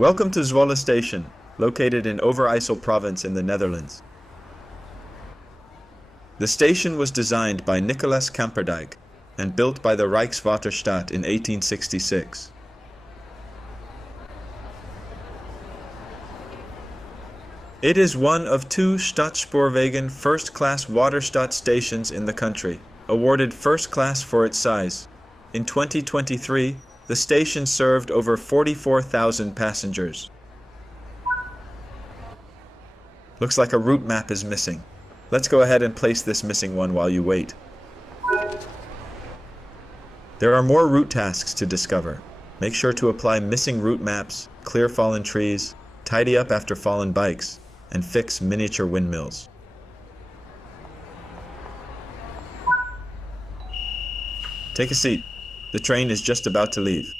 Welcome to Zwolle Station, located in Overijssel province in the Netherlands. The station was designed by Nicolas Kamperdijk and built by the Rijkswaterstaat in 1866. It is one of two Stadsspoorwegen first-class Waterstaat stations in the country, awarded first class for its size. In 2023, the station served over 44,000 passengers. Looks like a route map is missing. Let's go ahead and place this missing one while you wait. There are more route tasks to discover. Make sure to apply missing route maps, clear fallen trees, tidy up after fallen bikes, and fix miniature windmills. Take a seat. The train is just about to leave.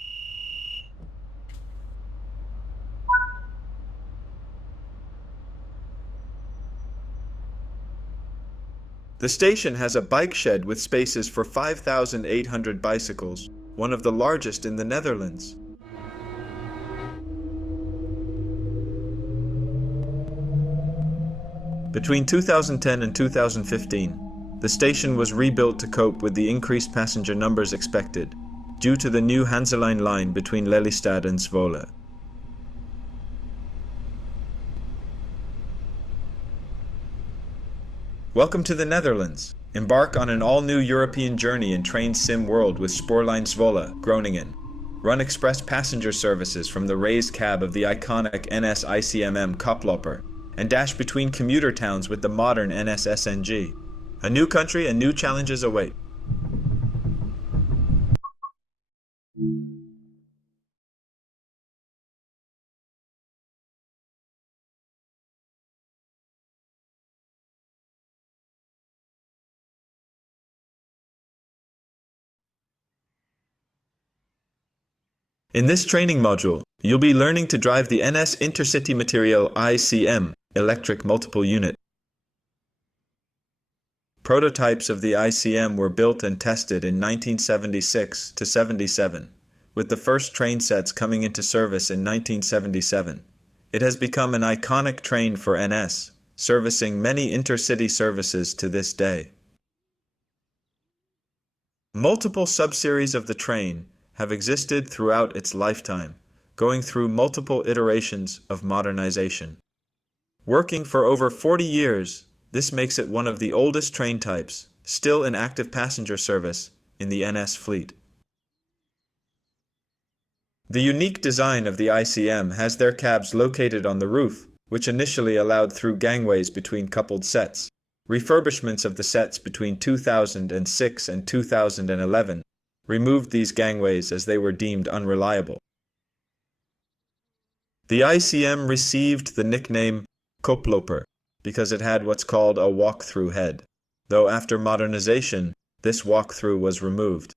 The station has a bike shed with spaces for 5,800 bicycles, one of the largest in the Netherlands. Between 2010 and 2015, the station was rebuilt to cope with the increased passenger numbers expected, due to the new Hanselijn line between Lelystad and Zwolle. Welcome to the Netherlands. Embark on an all-new European journey in train sim world with Spoorlijn Zwolle, Groningen. Run express passenger services from the raised cab of the iconic NS ICMM Koploper, and dash between commuter towns with the modern NS SNG. A new country and new challenges await. In this training module, you'll be learning to drive the NS Intercity Material ICM, Electric Multiple Unit. Prototypes of the ICM were built and tested in 1976 to 77, with the first train sets coming into service in 1977. It has become an iconic train for NS, servicing many intercity services to this day. Multiple subseries of the train have existed throughout its lifetime, going through multiple iterations of modernization. Working for over 40 years, this makes it one of the oldest train types, still in active passenger service, in the NS fleet. The unique design of the ICM has their cabs located on the roof, which initially allowed through gangways between coupled sets. Refurbishments of the sets between 2006 and 2011 removed these gangways as they were deemed unreliable. The ICM received the nickname Koploper because it had what's called a walk-through head, though after modernization, this walk-through was removed.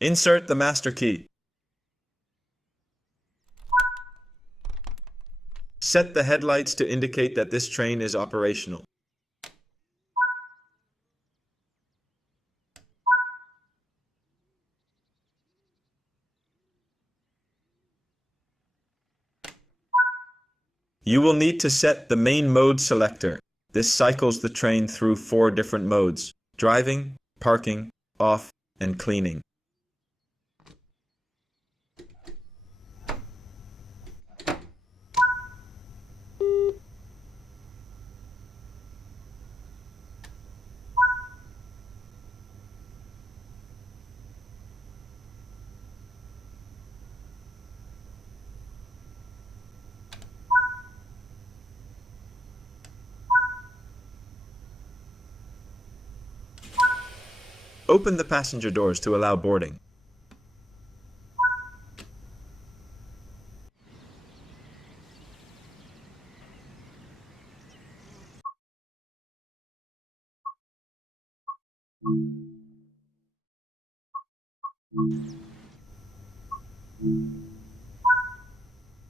Insert the master key. Set the headlights to indicate that this train is operational. You will need to set the main mode selector. This cycles the train through 4 different modes: driving, parking, off, and cleaning. Open the passenger doors to allow boarding.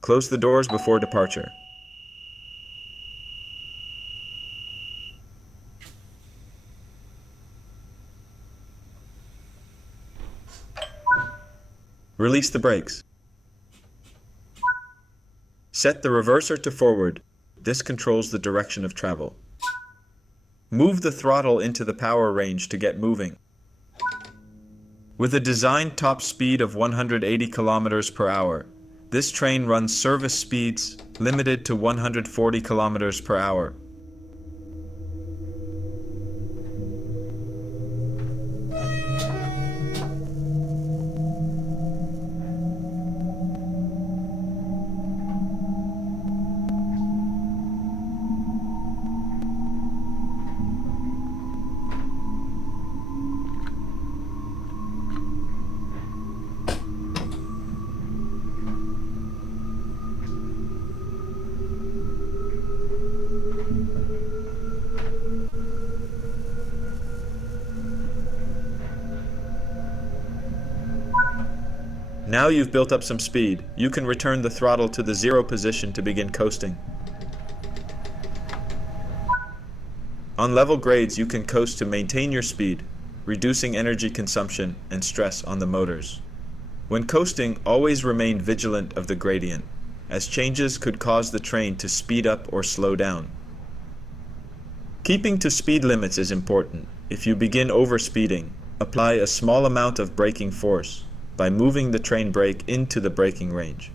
Close the doors before departure. Release the brakes. Set the reverser to forward. This controls the direction of travel. Move the throttle into the power range to get moving. With a designed top speed of 180 kilometers per hour, this train runs service speeds limited to 140 kilometers per hour. Now you've built up some speed, you can return the throttle to the 0 position to begin coasting. On level grades, you can coast to maintain your speed, reducing energy consumption and stress on the motors. When coasting, always remain vigilant of the gradient, as changes could cause the train to speed up or slow down. Keeping to speed limits is important. If you begin overspeeding, apply a small amount of braking force by moving the train brake into the braking range.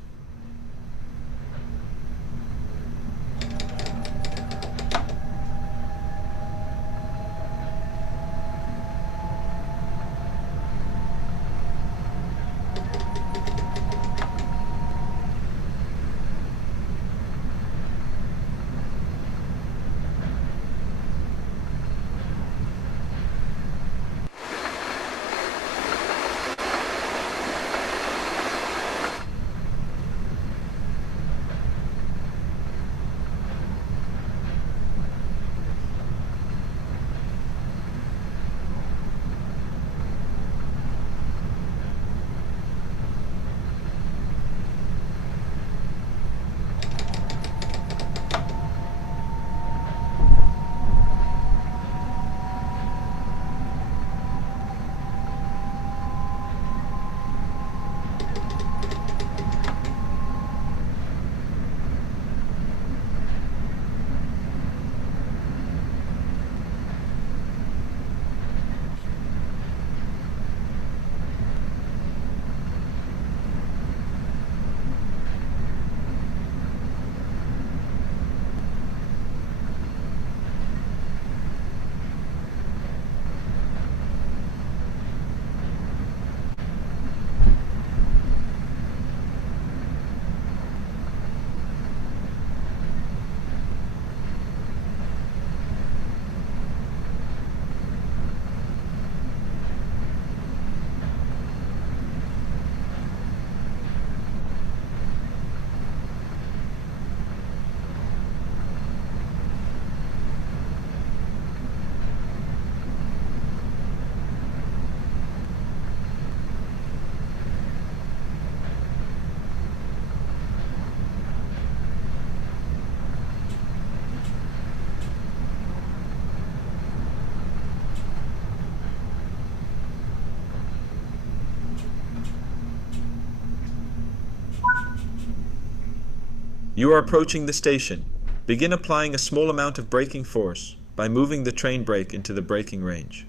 You are approaching the station. Begin applying a small amount of braking force by moving the train brake into the braking range.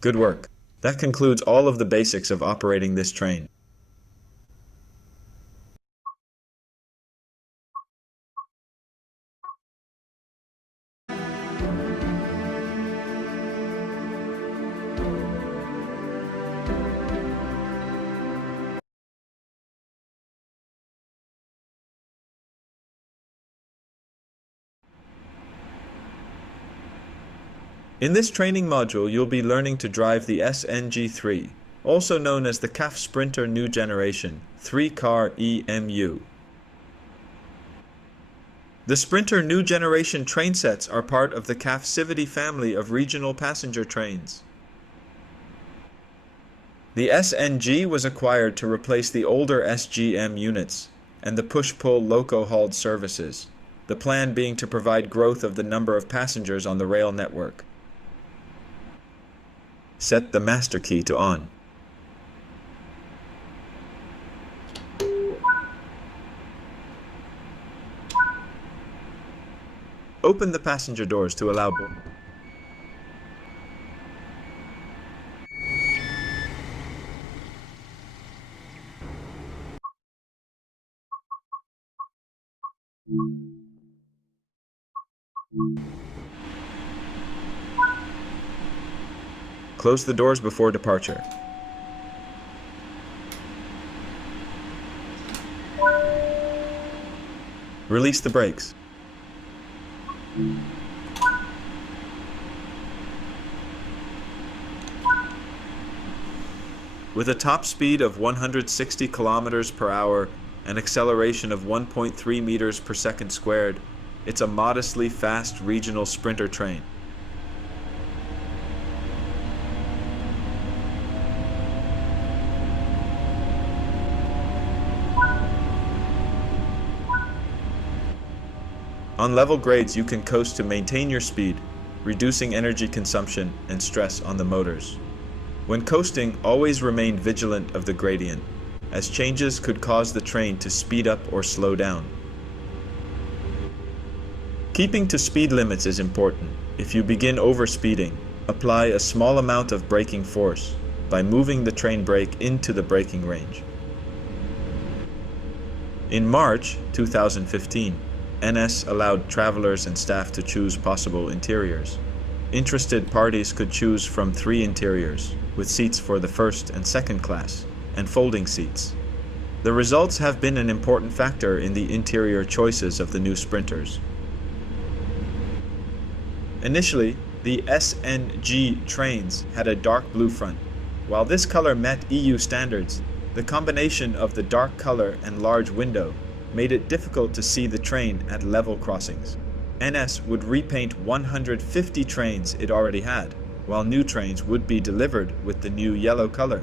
Good work. That concludes all of the basics of operating this train. In this training module, you'll be learning to drive the SNG3, also known as the CAF Sprinter New Generation 3-car EMU. The Sprinter New Generation train sets are part of the CAF Civity family of regional passenger trains. The SNG was acquired to replace the older SGM units and the push-pull loco-hauled services, the plan being to provide growth of the number of passengers on the rail network. Set the master key to on. Open the passenger doors to allow boarding. Close the doors before departure. Release the brakes. With a top speed of 160 kilometers per hour and acceleration of 1.3 meters per second squared, it's a modestly fast regional sprinter train. On level grades, you can coast to maintain your speed, reducing energy consumption and stress on the motors. When coasting, always remain vigilant of the gradient, as changes could cause the train to speed up or slow down. Keeping to speed limits is important. If you begin overspeeding, apply a small amount of braking force by moving the train brake into the braking range. In March 2015, NS allowed travelers and staff to choose possible interiors. Interested parties could choose from 3 interiors, with seats for the first and second class, and folding seats. The results have been an important factor in the interior choices of the new sprinters. Initially, the SNG trains had a dark blue front. While this color met EU standards, the combination of the dark color and large window made it difficult to see the train at level crossings. NS would repaint 150 trains it already had, while new trains would be delivered with the new yellow color.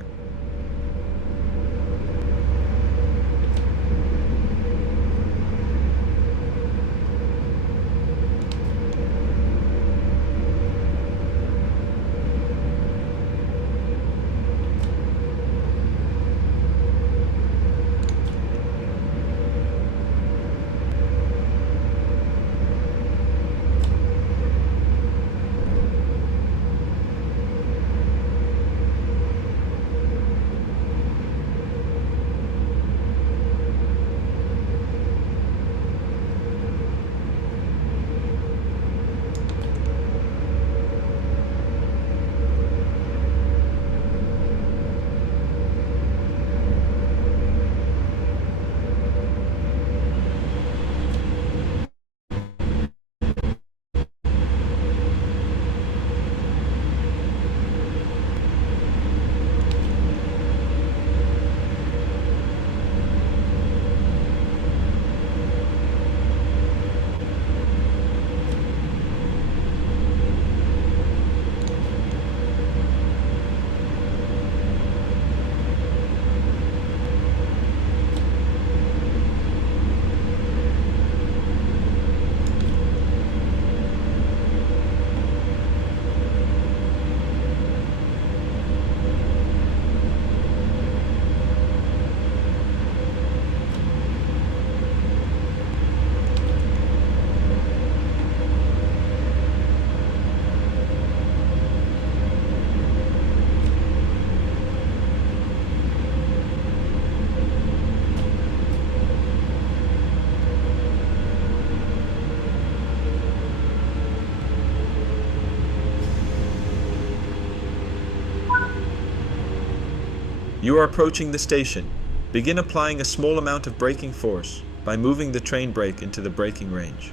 You are approaching the station. Begin applying a small amount of braking force by moving the train brake into the braking range.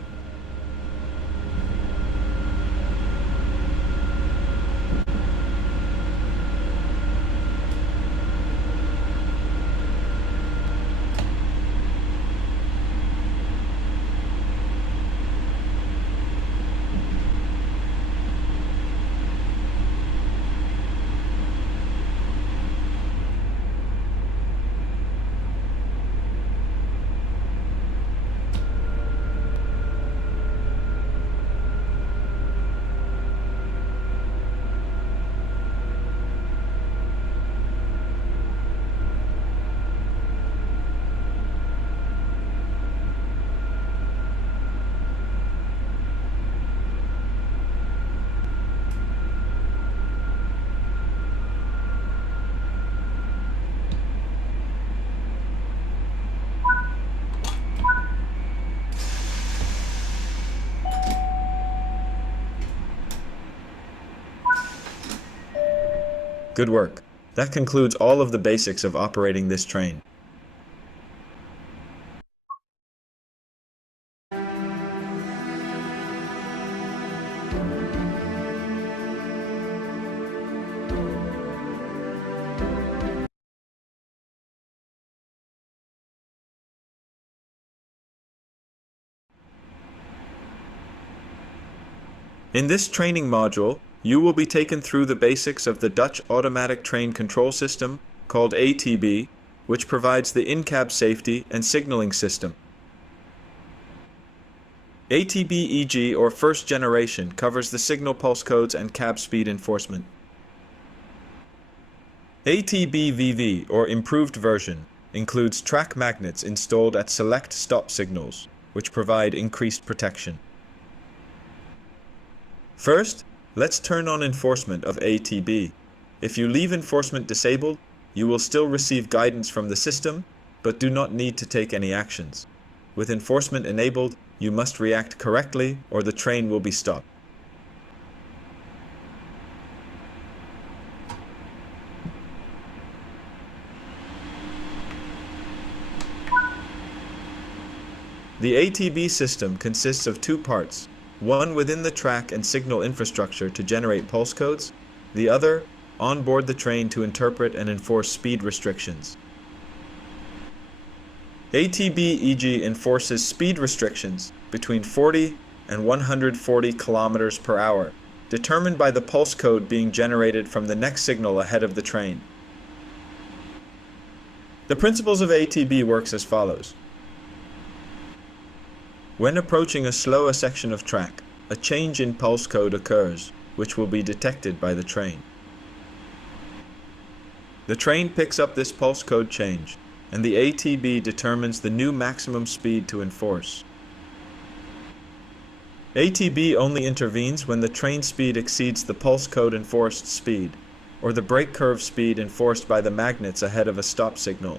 Good work. That concludes all of the basics of operating this train. In this training module, you will be taken through the basics of the Dutch Automatic Train Control System, called ATB, which provides the in-cab safety and signaling system. ATB-EG, or first generation, covers the signal pulse codes and cab speed enforcement. ATB-VV, or improved version, includes track magnets installed at select stop signals, which provide increased protection. First, let's turn on enforcement of ATB. If you leave enforcement disabled, you will still receive guidance from the system, but do not need to take any actions. With enforcement enabled, you must react correctly or the train will be stopped. The ATB system consists of two parts. One within the track and signal infrastructure to generate pulse codes, the other on board the train to interpret and enforce speed restrictions. ATB-EG enforces speed restrictions between 40 and 140 kilometers per hour, determined by the pulse code being generated from the next signal ahead of the train. The principles of ATB works as follows. When approaching a slower section of track, a change in pulse code occurs, which will be detected by the train. The train picks up this pulse code change, and the ATB determines the new maximum speed to enforce. ATB only intervenes when the train speed exceeds the pulse code enforced speed, or the brake curve speed enforced by the magnets ahead of a stop signal.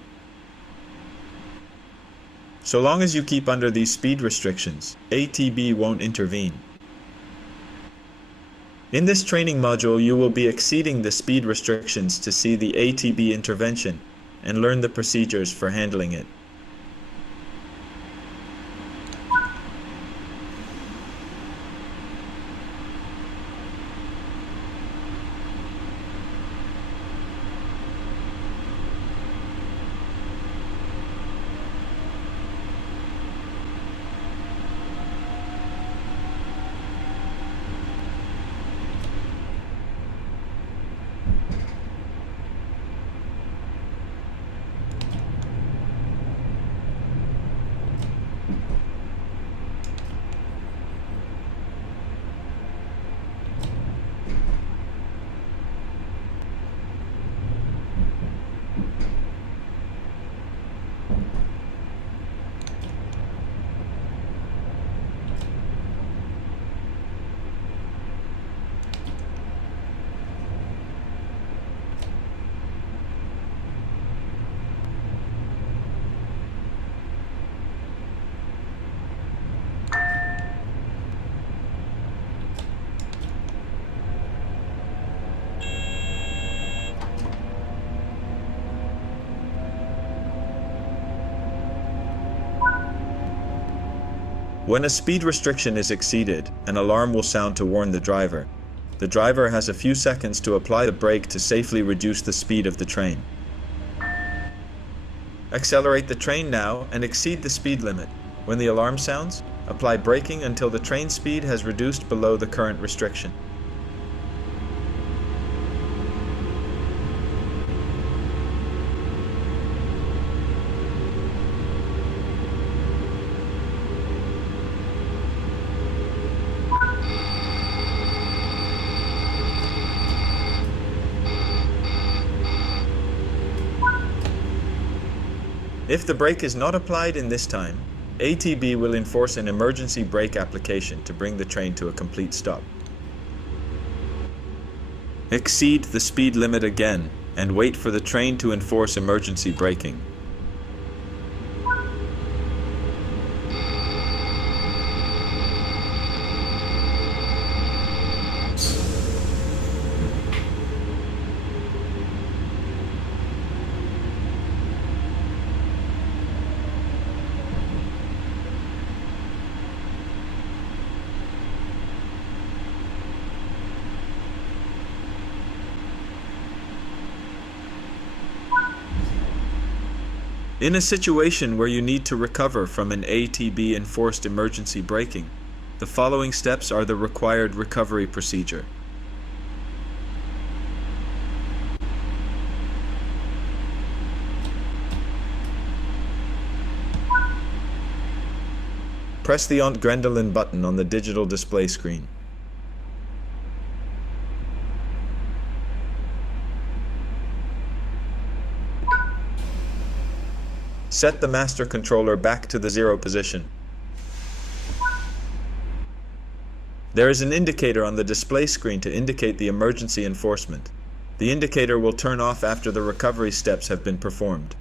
So long as you keep under these speed restrictions, ATB won't intervene. In this training module, you will be exceeding the speed restrictions to see the ATB intervention and learn the procedures for handling it. When a speed restriction is exceeded, an alarm will sound to warn the driver. The driver has a few seconds to apply the brake to safely reduce the speed of the train. Accelerate the train now and exceed the speed limit. When the alarm sounds, apply braking until the train speed has reduced below the current restriction. If the brake is not applied in this time, ATB will enforce an emergency brake application to bring the train to a complete stop. Exceed the speed limit again and wait for the train to enforce emergency braking. In a situation where you need to recover from an ATB-enforced emergency braking, the following steps are the required recovery procedure. Press the Grendelin button on the digital display screen. Set the master controller back to the 0 position. There is an indicator on the display screen to indicate the emergency enforcement. The indicator will turn off after the recovery steps have been performed.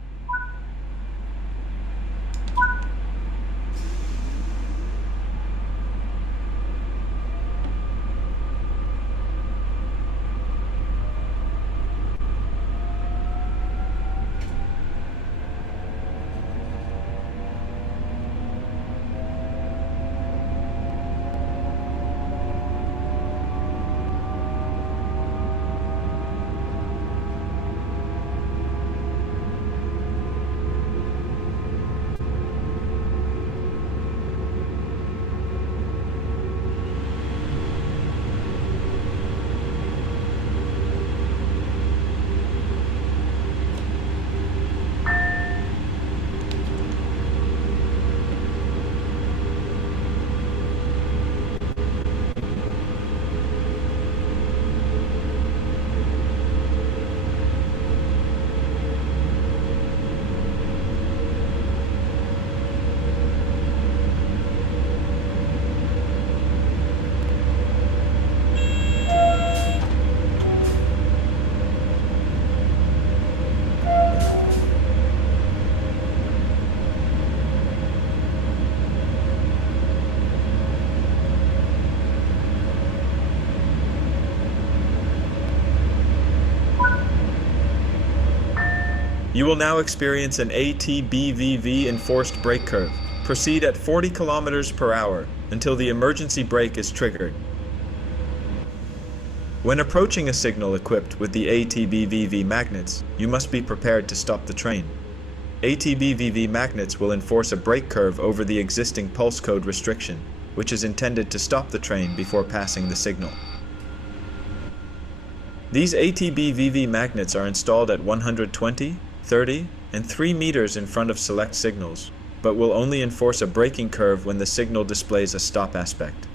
You will now experience an ATBVV enforced brake curve. Proceed at 40 km per hour until the emergency brake is triggered. When approaching a signal equipped with the ATBVV magnets, you must be prepared to stop the train. ATBVV magnets will enforce a brake curve over the existing pulse code restriction, which is intended to stop the train before passing the signal. These ATBVV magnets are installed at 120, 30, and 3 meters in front of select signals, but will only enforce a braking curve when the signal displays a stop aspect.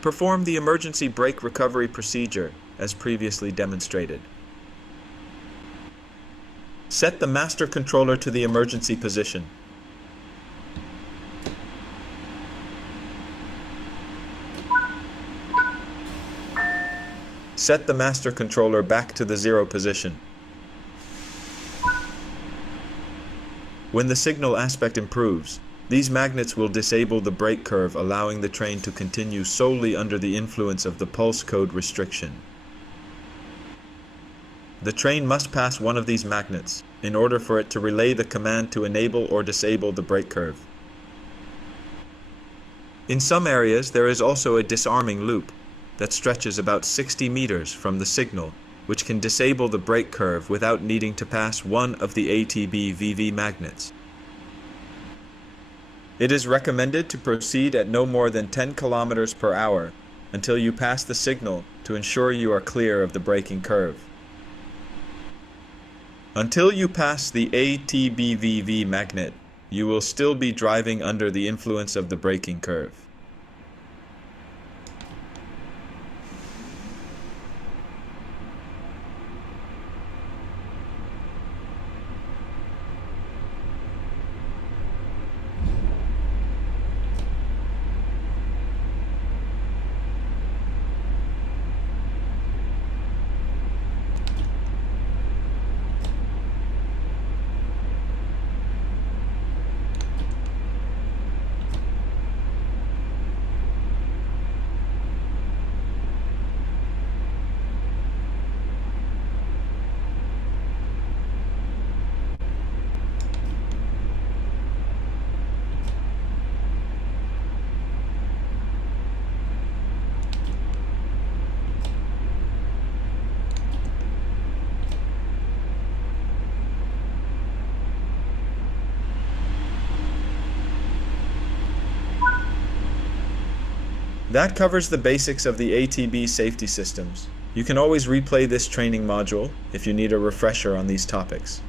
Perform the emergency brake recovery procedure, as previously demonstrated. Set the master controller to the emergency position. Set the master controller back to the 0 position. When the signal aspect improves, these magnets will disable the brake curve, allowing the train to continue solely under the influence of the pulse code restriction. The train must pass one of these magnets in order for it to relay the command to enable or disable the brake curve. In some areas, there is also a disarming loop that stretches about 60 meters from the signal, which can disable the brake curve without needing to pass one of the ATB-VV magnets. It is recommended to proceed at no more than 10 kilometers per hour until you pass the signal to ensure you are clear of the braking curve. Until you pass the ATB-VV magnet, you will still be driving under the influence of the braking curve. That covers the basics of the ATB safety systems. You can always replay this training module if you need a refresher on these topics.